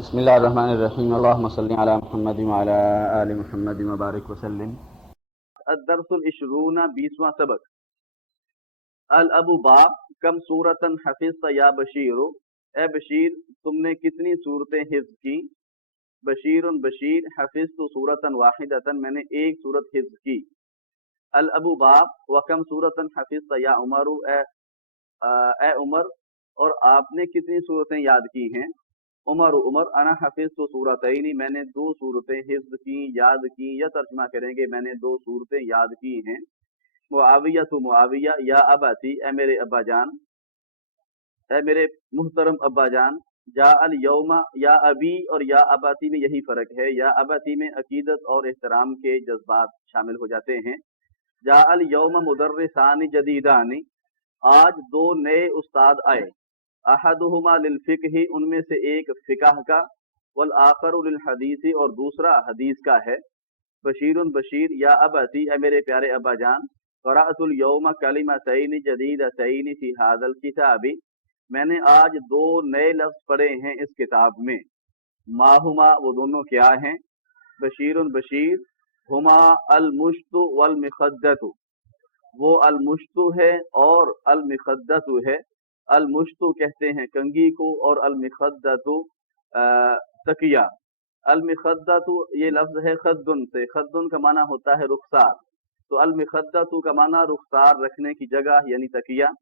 بسم اللہ الرحمن الرحیم اللہم صلی علی محمد وعلی آل محمد وبارک وسلم۔ الدرس العشرون 20واں سبق۔ الابو باب کم سورتن حفظت یا بشیر، اے بشیر تم نے کتنی صورتیں حفظ کی؟ بشیر بشیر حفظت سورتن واحدتن میں نے ایک صورت حفظ کی۔ الابو باب وکم سورتن حفظت یا عمر، اے عمر اور آپ نے کتنی صورتیں یاد کی ہیں؟ عمر انا حفظت سورتین، میں نے دو صورتیں حفظ کی یاد کی، یا ترجمہ کریں گے میں نے دو صورتیں یاد کی ہیں۔ معاویہ یا اباتی، اے میرے ابا جان، اے میرے محترم ابا جان۔ جاء الیوم، یا ابی اور یا اباتی میں یہی فرق ہے، یا اباتی میں عقیدت اور احترام کے جذبات شامل ہو جاتے ہیں۔ جاء الیوم مدرسان جدیدان، آج دو نئے استاد آئے۔ احدہما للفقہ، ان میں سے ایک فقہ کا، والآخر للحدیث اور دوسرا حدیث کا ہے۔ بشیر بشیر یا اباتی، اے میرے پیارے ابا جان، قرأت الیوم کلمتین جدیدتین فی ھذا الکتاب، میں نے آج دو نئے لفظ پڑھے ہیں اس کتاب میں۔ ما ہما، وہ دونوں کیا ہیں؟ بشیر بشیر، ہما المشط والمخدۃ، وہ المشط ہے اور المخدۃ ہے۔ المشط کہتے ہیں کنگھی کو، اور المخدۃ تکیہ۔ المخدۃ یہ لفظ ہے خدن سے، خدن کا معنی ہوتا ہے رخسار، تو المخدۃ کا معنی رخسار رکھنے کی جگہ یعنی تکیہ۔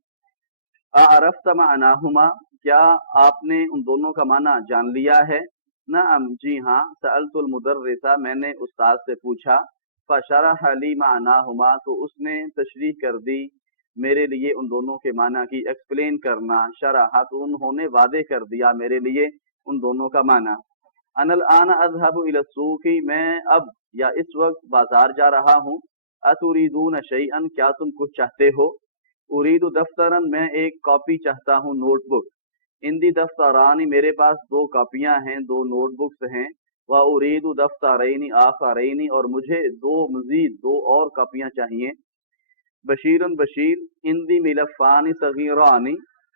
اعرفت معناہما، کیا آپ نے ان دونوں کا معنی جان لیا ہے؟ نعم، جی ہاں۔ سألت المدرس، میں نے استاد سے پوچھا۔ فشرح لی معناہما، تو اس نے تشریح کر دی میرے لیے ان دونوں کے معنی کی، ایکسپلین کرنا، شرح تو انہوں نے واضح کر دیا میرے لیے ان دونوں کا معنی۔ انا الآن اذهب الى السوق، میں اب یا اس وقت بازار جا رہا ہوں۔ اتريدون شيئا، کیا تم کچھ چاہتے ہو؟ اريد دفترا، میں ایک کاپی چاہتا ہوں، نوٹ بک۔ عندي دفتران، میرے پاس دو کاپیاں ہیں، دو نوٹ بکس ہیں۔ واريد دفترين آخرين، اور مجھے مزید دو اور کاپیاں چاہیے۔ بشیر بشیر، عندي ملفان صغيران،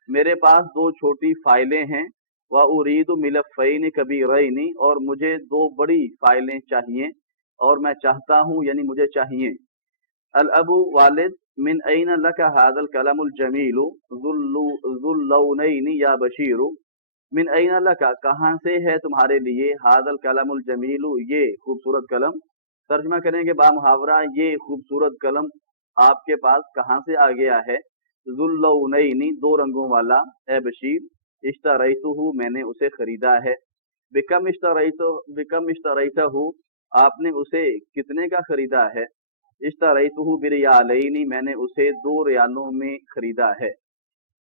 میرے پاس دو چھوٹی فائلیں ہیں۔ واريد ملفين كبيرين، اور مجھے دو بڑی فائلیں چاہیے، اور میں چاہتا ہوں یعنی مجھے چاہیے۔ الابو والد، من اين لك هذا القلم الجميل ذو اللونين یا بشیر، من اين لك کہاں سے ہے تمہارے لیے، هذا القلم الجميل یہ خوبصورت قلم۔ ترجمہ کریں گے با محاورہ، یہ خوبصورت قلم آپ کے پاس کہاں سے آ گیا ہے؟ ذو اللونین، دو رنگوں والا، اے بشیر۔ اشتریتہ، میں نے اسے خریدا ہے۔ بکم اشتریتہ، آپ نے اسے کتنے کا خریدا ہے؟ اشتریتہ بریالین، میں نے اسے 2 ریالوں میں خریدا ہے۔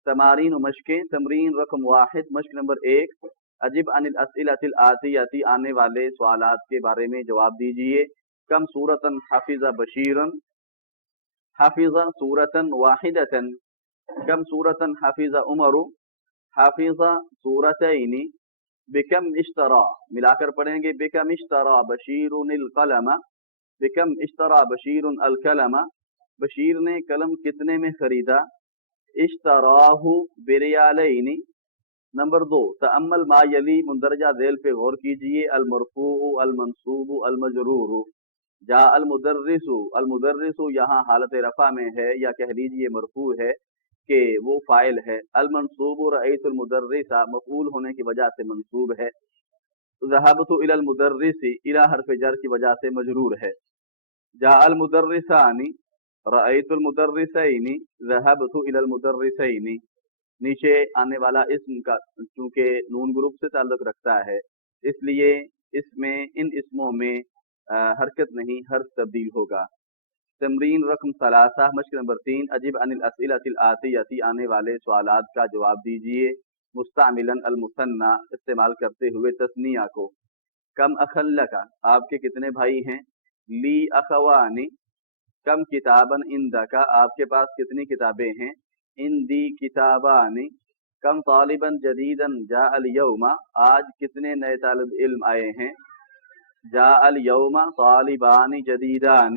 تمارین و مشقیں، تمرین رقم 1، مشق نمبر 1، اجب عن الاسئلۃ الآتیۃ، آنے والے سوالات کے بارے میں جواب دیجئے۔ کم سورۃ حفظ بشیر، حفظ سورۃ واحدۃ۔ کم سورۃ حفظ عمر، حفظ سورتین۔ بکم اشترا، ملا کر پڑھیں گے، بکم اشترا بشیر القلم، بکم اشترا بشیر القلم، بشیر نے قلم کتنے میں خریدا؟ اشتراہ بریالین۔ نمبر 2، تأمل ما یلی، مندرجہ ذیل پہ غور کیجئے، المرفوع المنصوب المجرور۔ جاء المدرس، المدرس یہاں حالت رفع میں ہے، یا کہہ لیجئے مرفوع ہے کہ وہ فاعل ہے۔ المنصوب رأیت المدرس، مفعول ہونے کی وجہ سے منصوب ہے۔ ذهبت الى المدرس، الى حرف جر کی وجہ سے مجرور ہے۔ جاء المدرسان، رأیت المدرسین، ذهبت الى المدرسین۔ نیچے آنے والا اسم کا چونکہ نون گروپ سے تعلق رکھتا ہے، اس لیے اس میں ان اسموں میں حرکت نہیں، حرف تبدیل ہوگا۔ تمرین رقم 3، مشق نمبر 3، اجب عن الاسئلۃ الآتیۃ، آنے والے سوالات کا جواب دیجئے، مستعملا المثنی، استعمال کرتے ہوئے تثنیہ کو۔ کم اخا لک، آپ کے کتنے بھائی ہیں؟ لی اخوان۔ کم کتابا عندک، آپ کے پاس کتنی کتابیں ہیں؟ عندی کتابان۔ کم طالبا جدیدا جاء الیوم، آج کتنے نئے طالب علم آئے ہیں؟ جاء الیوم طالبان جدیدان۔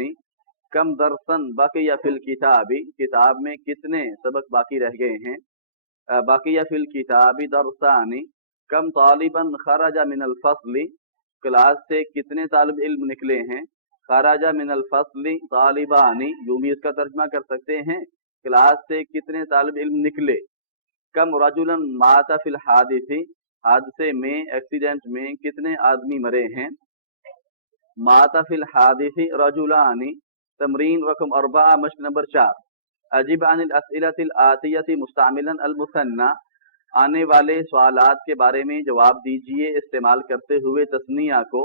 کم درسن بقی فی الکتاب، کتاب میں کتنے سبق باقی رہ گئے ہیں؟ بقی فی الکتاب درسان۔ کم طالبا خرج من الفصل، کلاس سے کتنے طالب علم نکلے ہیں. خرج من الفصل طالبان، یوں بھی اس کا ترجمہ کر سکتے ہیں کلاس سے کتنے طالب علم نکلے. کم رجلا مات فی الحادث، حادثے میں ایکسیڈنٹ میں کتنے آدمی مرے ہیں. مات فی الحادث رجلان. تمرین رقم 4 مشق نمبر 4. اجب عن الاسئلۃ الآتیۃ مستعملا المثنى، آنے والے سوالات کے بارے میں جواب دیجئے استعمال کرتے ہوئے تثنیہ کو.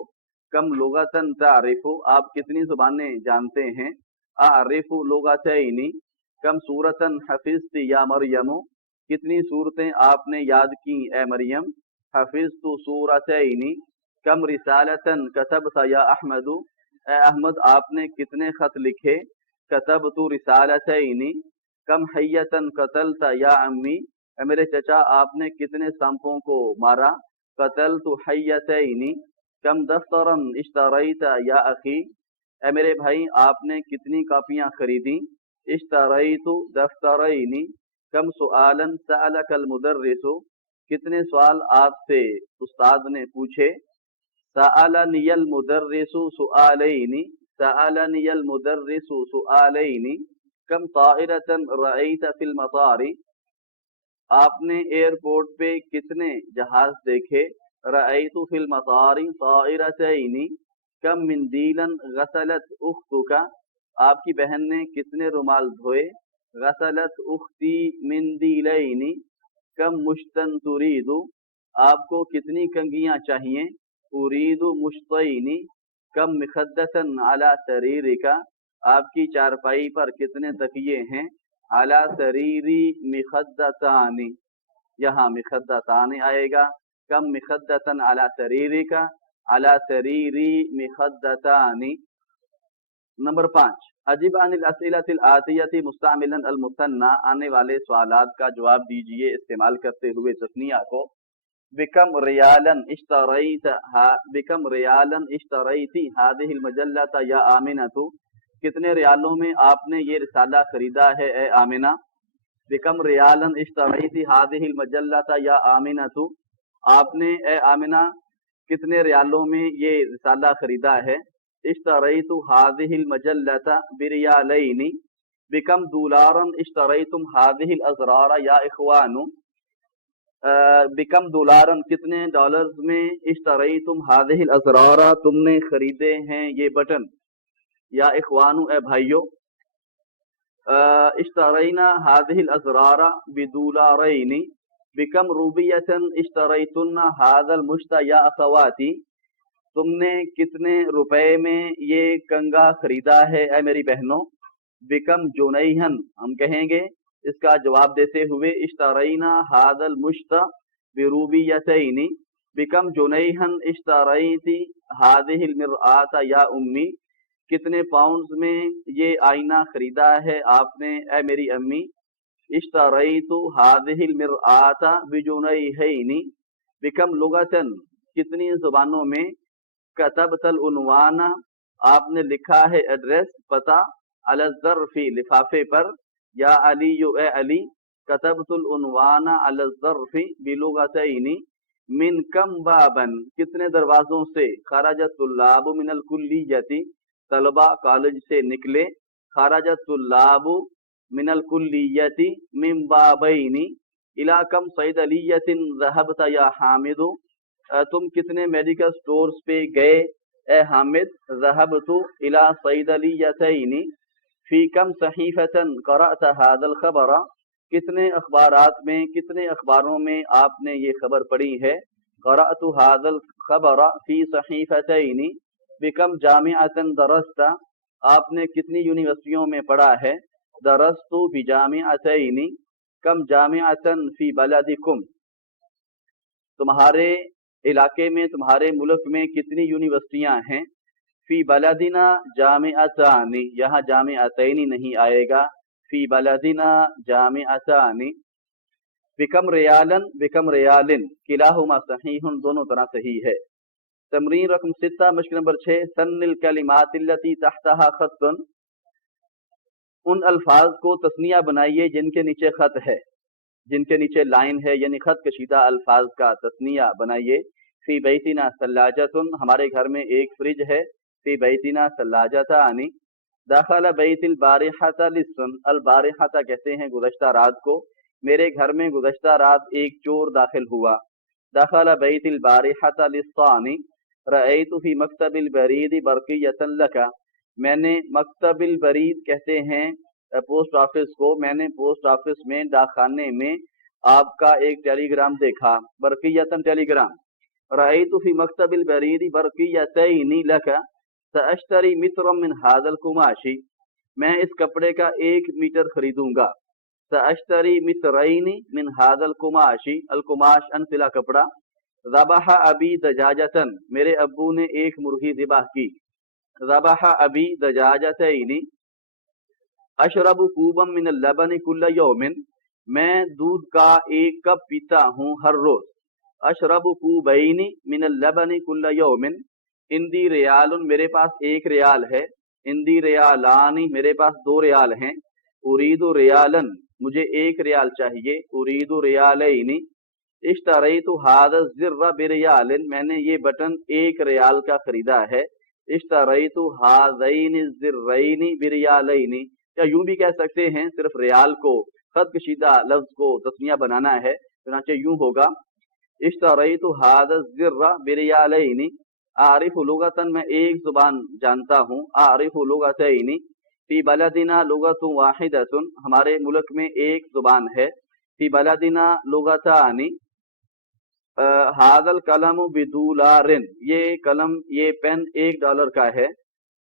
کم لغتن تعرف، آپ کتنی زبانیں جانتے ہیں. اعرف لغتین. کم سورتن حفظت یا مریم، کتنی صورتیں آپ نے یاد کی اے مریم. حفظت سورتین. کم رسالتن کتبت یا احمد، اے احمد آپ نے کتنے خط لکھے. کتبت رسالتین. کم حیتن قتلت یا امی، اے میرے چچا آپ نے کتنے سانپوں کو مارا. قتلت حیتین. کم دفترا اشتریت یا اخی، اے میرے بھائی آپ نے کتنی کاپیاں خریدیں. اشتریت دفترین. کم سؤالا سألک المدرس، کتنے سوال آپ سے استاد نے پوچھے. سألنی المدرس سؤالین. سألنی المدرس سؤالین. کم طائرة رأیت فی المطار، آپ نے ایئرپورٹ پہ کتنے جہاز دیکھے. رأیت فی المطار طائرتین. کم مندیلا غسلت اختک، آپ کی بہن نے کتنے رومال دھوئے. غسلت اختی مندیلین. کم مشتن ترید، آپ کو کتنی کنگیاں چاہیے. ارید مشتین. کم مخدة علی سریرک، آپ کی چارپائی پر کتنے تکیے ہیں. علی سریری مخدتان، یہاں مخدتان آئے گا. کم مخدة علی سریرک، علی سریری مخدتان. نمبر 5. اجب عن الاسئلۃ الآتیۃ مستعملا المثنى، آنے والے سوالات کا جواب دیجئے استعمال کرتے ہوئے تثنیہ کو. بکم ریالا اشتریت هذه المجلة یا آمنۃ، کتنے ریالوں میں آپ نے یہ رسالہ خریدا ہے اے آمنہ. بکم ریالا اشتریت هذه المجلة یا آمنۃ، آپ نے اے آمنہ کتنے ریالوں میں یہ رسالہ خریدا ہے. اشتریت هذه المجلة بریالین. بکم دولارا اشتریتم هذه الازرار یا اخوان، بکم دولارن کتنے ڈالرز میں. اشتریتم هذه الازرار، تم نے خریدے ہیں یہ بٹن. یا اخوان، اے بھائیو. اشترینا هذه الازرار بدولارین. بکم روبیۃ اشتریتن هذا المشت یا اخواتی، تم نے کتنے روپے میں یہ کنگا خریدا ہے اے میری بہنوں. بکم جنیہن، ہم کہیں گے اس کا جواب دیتے ہوئے اشترینا هذا المشت بروبیتین. بکم جنیہن اشتریتی هذه المرآة یا امی، کتنے پاؤنڈز میں یہ آئینہ خریدا ہے آپ نے اے میری امی. اشتریت هذه المرآة بجنیہین. بکم لغتن، کتنی زبانوں میں. کتبت العنوان، آپ نے لکھا ہے ایڈریس پتہ. علی الظرف، لفافے پر. یا علی، اے علی. کتبت العنوان علی الظرف بلغتین. من کم بابن، کتنے دروازوں سے. خرجت الطلاب من الکلیۃ، طلبہ کالج سے نکلے. خرجت الطلاب من الکلیۃ من بابین. الی کم صیدلیۃ ذهبت یا حامد، تم کتنے میڈیکل سٹورز پہ گئے اے حامد. ذهبت الی صیدلیتین. فی کم صحیفۃ قرأت هذا الخبر، کتنے اخبارات میں، کتنے اخباروں میں آپ نے یہ خبر پڑھی ہے. قرأت هذا الخبر فی صحیفتین. بکم جامعۃ درست، آپ نے کتنی یونیورسٹیوں میں پڑھا ہے. درست بجامعتین. کم جامعۃ فی بلدکم، تمہارے علاقے میں، تمہارے ملک میں کتنی یونیورسٹیاں ہیں. فی بلدنا جامعتان، یہاں جامعتین نہیں آئے گا. فی بلدنا جامعتان. بکم ریالا بکم ریالن، کلاہما صحیح، دونوں طرح صحیح ہے. تمرین رقم 6 مشق نمبر 6. سن الکلمات التي تحتها خط، ان الفاظ کو تثنیہ بنائیے جن کے نیچے خط ہے. جن کے نیچے لائن ہے یعنی خط کشیدہ الفاظ کا تثنیہ بنائیے. فی بیتنا ثلاجۃ، ہمارے گھر میں ایک فریج ہے. فی بیتنا ثلاجتان. دخل بیت البارحۃ لص، البارحۃ کہتے ہیں گزشتہ رات کو. میرے گھر میں گزشتہ رات ایک چور داخل ہوا. دخل بیت البارحۃ لصان. رأیت فی مکتب البرید برقیۃ لک، میں نے مکتب البرید کہتے ہیں پوسٹ آفس کو، میں نے پوسٹ آفس میں ڈاکخانے میں آپ کا ایک ٹیلی گرام دیکھا. برقیۃ ٹیلی گرام. رأیت فی مکتب البرید برقیتین لک سأشتری مترا من هذا القماش، میں اس کپڑے کا 1 میٹر خریدوں گا. سأشتری مترین من هذا القماش، القماش انسلا کپڑا. ذبح ابی دجاجتن، میرے ابو نے ایک مرغی ذبح کی. ذبح ابی دجاجتین. اشرب کوبا من اللبن کل یوم، میں دودھ کا 1 کپ پیتا ہوں ہر روز. اشرب کوبین من اللبن کل یوم. اندی ریال، میرے پاس 1 ریال ہے. اندی ریالانی، میرے پاس 2 ریال ہیں. ارید ریالن، مجھے 1 ریال چاہیے. ارید ریالین. اشتریت هذا الزر بریال، میں نے یہ بٹن 1 ریال کا خریدا ہے. اشتریت هذین الزرین بریالین، یا یوں بھی کہہ سکتے ہیں صرف ریال کو خط کشیدہ لفظ کو تسنیہ بنانا ہے، چنانچہ یوں ہوگا اشتریت هذا الزر بریالین. اعرف لغتاً، میں ایک زبان جانتا ہوں. اعرف لغتین. فی بلدنا لغت واحدۃ، ہمارے ملک میں ایک زبان ہے. فی بلدنا لغتان. هذا القلم بدولار، یہ قلم یہ پین $1 کا ہے.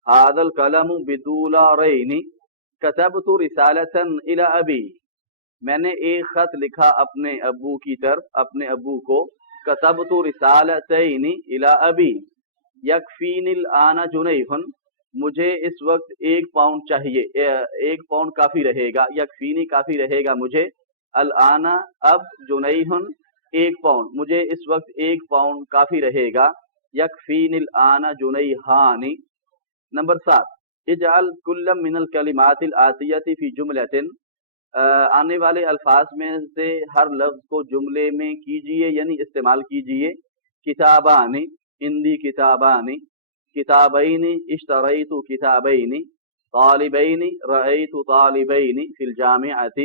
هذا القلم بدولارین. كتبت رسالة الى ابی، میں نے ایک خط لکھا اپنے ابو کی طرف، اپنے ابو کو. كتبت رسالتین الى ابی. یکفینی الآن جنیح، مجھے اس وقت 1 پاؤنڈ چاہیے، 1 پاؤنڈ کافی رہے گا. یکفینی کافی رہے گا مجھے. الآن اب، جنیح 1 پاؤنڈ، مجھے اس وقت 1 پاؤنڈ کافی رہے گا. یکفینی الآن جنیحان. نمبر 7، اجعل کل من الکلمات الآتیۃ فی جملۃ، آنے والے الفاظ میں سے ہر لفظ کو جملے میں کیجئے یعنی استعمال کیجئے. کتابان، اندی کتابان. کتابین، اشتریت کتابین. طالبین، رأیت طالبین فی الجامعۃ.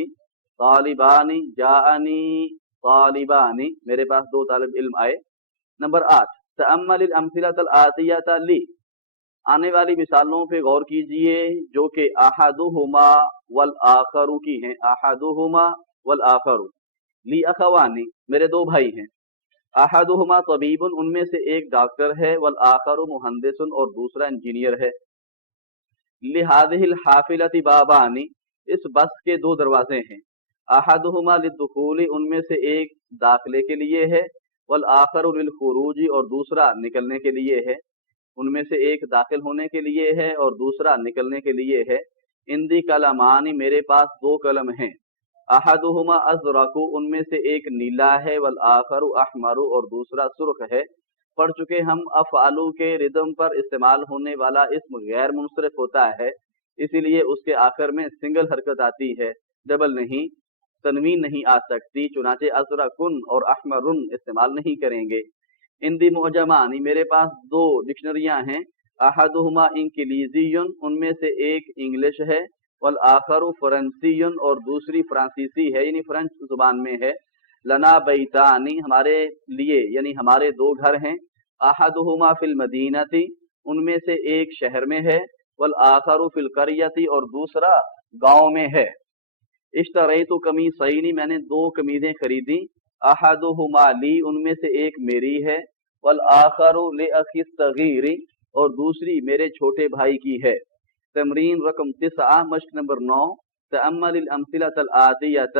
طالبان، جاءنی طالبان، میرے پاس 2 طالب علم آئے. نمبر 8، تأمل الامثلۃ الآتیۃ لی، آنے والی مثالوں پہ غور کیجئے جو کہ احدہما والآخر کی ہیں. احدہما والآخر. لی اخوانی، میرے 2 بھائی ہیں. احدہما طبیب، ان میں سے ایک ڈاکٹر ہے. والآخر مہندس، اور دوسرا انجینئر ہے. لہذہ الحافلۃ بابان، اس بس کے 2 دروازے ہیں. احدہما للدخول، ان میں سے ایک داخلے کے لیے ہے. والآخر للخروج، اور دوسرا نکلنے کے لیے ہے. ان میں سے ایک داخل ہونے کے لیے ہے اور دوسرا نکلنے کے لیے ہے. اندی قلمان، میرے پاس 2 قلم ہیں. احدہما ازرق، ان میں سے ایک نیلا ہے. والآخر احمر، اور دوسرا سرخ ہے. پڑھ چکے ہم افعالو کے ردم پر استعمال ہونے والا اسم غیر منصرف ہوتا ہے، اسی لیے اس کے آخر میں سنگل حرکت آتی ہے، ڈبل نہیں، تنوین نہیں آ سکتی. چنانچہ ازرقن اور احمرن استعمال نہیں کریں گے. اندی معجمانی، میرے پاس 2 ڈکشنریاں ہیں. احدہما انگلیزی، ان میں سے ایک انگلش ہے. والآخر فرنسی، اور دوسری فرانسیسی ہے یعنی فرنچ زبان میں ہے. لنا بیتانی، ہمارے لیے یعنی ہمارے 2 گھر ہیں. احدہما فی المدینتی، ان میں سے ایک شہر میں ہے. والآخر فی القریتی، اور دوسرا گاؤں میں ہے. اشتریت قمیصین، میں نے 2 قمیضیں خریدی. احدہما لی، ان میں سے ایک میری ہے. والآخر لأخی الصغیر، اور دوسری میرے چھوٹے بھائی کی ہے. تمرین رقم 9، مشق نمبر 9. تأمل الامثلۃ الآتیۃ،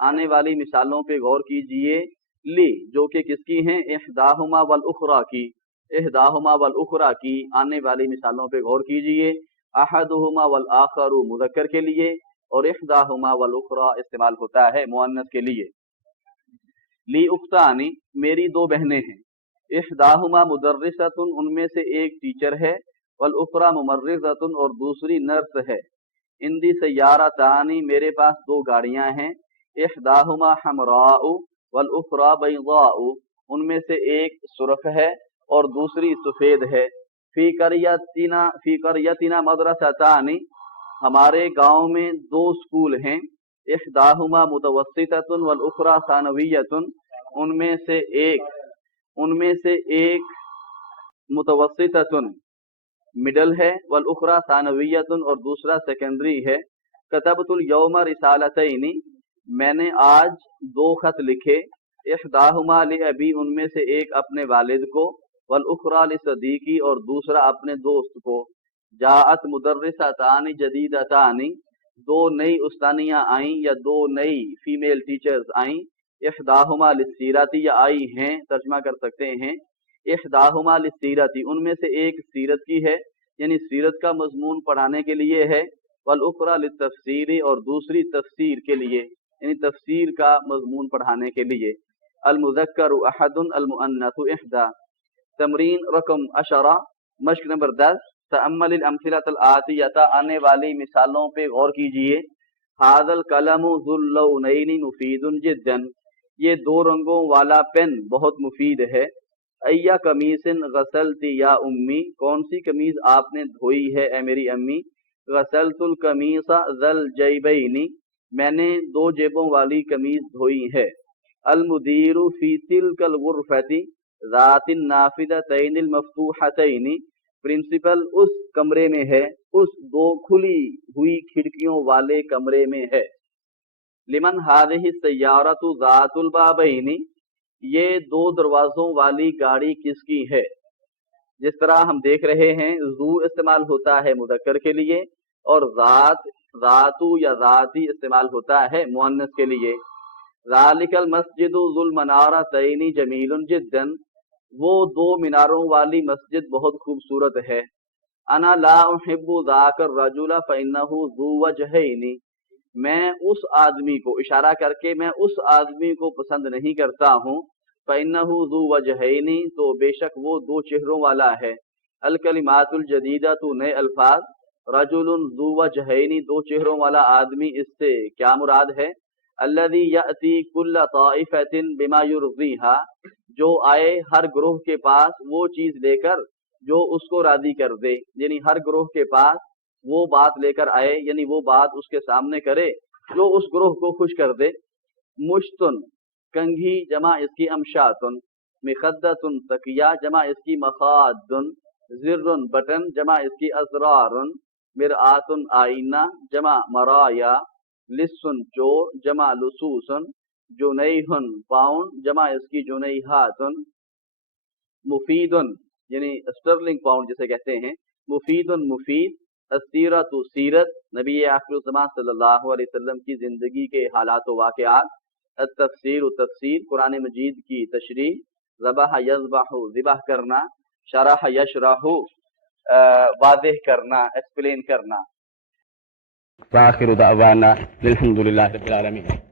آنے والی مثالوں پہ غور کیجئے. لی، جو کہ کس کی ہیں؟ احداہما والاخری کی. احداہما والاخری کی آنے والی مثالوں پہ غور کیجئے. احدہما والآخر مذکر کے لیے اور احداہما والاخری استعمال ہوتا ہے مؤنث کے لیے. لی اختانی، میری 2 بہنیں ہیں. احداہما مدرسۃ، ان میں سے ایک ٹیچر ہے. والاخری ممرضۃ، اور دوسری نرس ہے. اندی سیارتانی، میرے پاس 2 گاڑیاں ہیں. احداہما حمراء والاخری بیضاء، ان میں سے ایک سرخ ہے اور دوسری سفید ہے. فی قریتنا مدرستان، ہمارے گاؤں میں دو اسکول ہیں. احداہما متوسطۃ والاخری ثانویۃ، ان میں سے ایک متوسطۃ مڈل ہے، والاخری ثانویۃ اور دوسرا سیکنڈری ہے. کتبت الیوم رسالتین، میں نے آج دو خط لکھے. احداہما لابی، ان میں سے ایک اپنے والد کو، والاخری لصدیقی اور دوسرا اپنے دوست کو. جاءت مدرستان جدیدتان، دو نئی استانیاں آئیں یا دو نئی فیمیل ٹیچرز آئیں. احداہما للسیرۃ، یا آئی ہیں، ترجمہ کر سکتے ہیں احداہما للسیرۃ، ان میں سے ایک سیرت کی ہے، یعنی سیرت کا مضمون پڑھانے کے لیے ہے. والاخری للتفسیر، اور دوسری تفسیر کے لیے، یعنی تفسیر کا مضمون پڑھانے کے لیے. المذکر احد المؤنث احدی. تمرین رقم 10، مشق نمبر 10. تأمل الامثلۃ الآتیۃ، آنے والی مثالوں پہ غور کیجئے. ھذا القلم ذو اللونین مفید جدا، یہ دو رنگوں والا پین بہت مفید ہے. ای قمیص غسلت یا امی، کون سی قمیض آپ نے دھوئی ہے اے میری امی. غسلت القمیص ذا الجیبین، میں نے دو جیبوں والی قمیض دھوئی ہے. المدیر فی تلک الغرفۃ ذات النافذتین المفتوحتین، پرنسپل اس کمرے میں ہے، اس دو کھلی ہوئی کھڑکیوں والے کمرے میں ہے. لمن هذه السیارۃ ذات البابین، یہ دو دروازوں والی گاڑی کس کی ہے. جس طرح ہم دیکھ رہے ہیں ذو استعمال ہوتا ہے مذکر کے لیے اور ذاتو یا ذاتی استعمال ہوتا ہے مؤنث کے لیے. ذالک المسجد ذو المنارتین جمیل جدا، وہ دو میناروں والی مسجد بہت خوبصورت ہے. انا لا احب ذاک الرجل فانہ ذو وجہین، میں اس آدمی کو، اشارہ کر کے میں اس آدمی کو پسند نہیں کرتا ہوں. فإنہ ذو وجہین، تو بے شک وہ دو چہروں والا ہے. الکلمات الجدیدہ، تو نئے الفاظ. رجل ذو وجہین، دو چہروں والا آدمی، اس سے کیا مراد ہے. الذی یأتی کل طائفۃ بما یرضیہا، جو آئے ہر گروہ کے پاس وہ چیز لے کر جو اس کو راضی کر دے، یعنی ہر گروہ کے پاس وہ بات لے کر آئے، یعنی وہ بات اس کے سامنے کرے جو اس گروہ کو خوش کر دے. مشتن کنگھی، جمع اس کی امشاتن. مخدتن تکیہ، جمع اس کی مخادن. زرن بٹن، جمع اس کی ازرارن. مرآتن آئینہ، جمع مرایا. لسن چور، جمع لصوصن. جنیہن پاؤنڈ، جمع اس کی جنیہاتن. مفیدن یعنی اسٹرلنگ پاؤنڈ جسے کہتے ہیں. مفیدن مفید. السیرۃ سیرت، نبی آخر الزمان صلی اللہ علیہ وسلم کی زندگی کے حالات و واقعات. التفسیر تفسیر، قرآن مجید کی تشریح. ذبح یذبح ذبح کرنا. شرح یشرح واضح کرنا، ایکسپلین کرنا. وآخر دعوانا الحمد للہ رب العالمین.